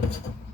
감사합니다.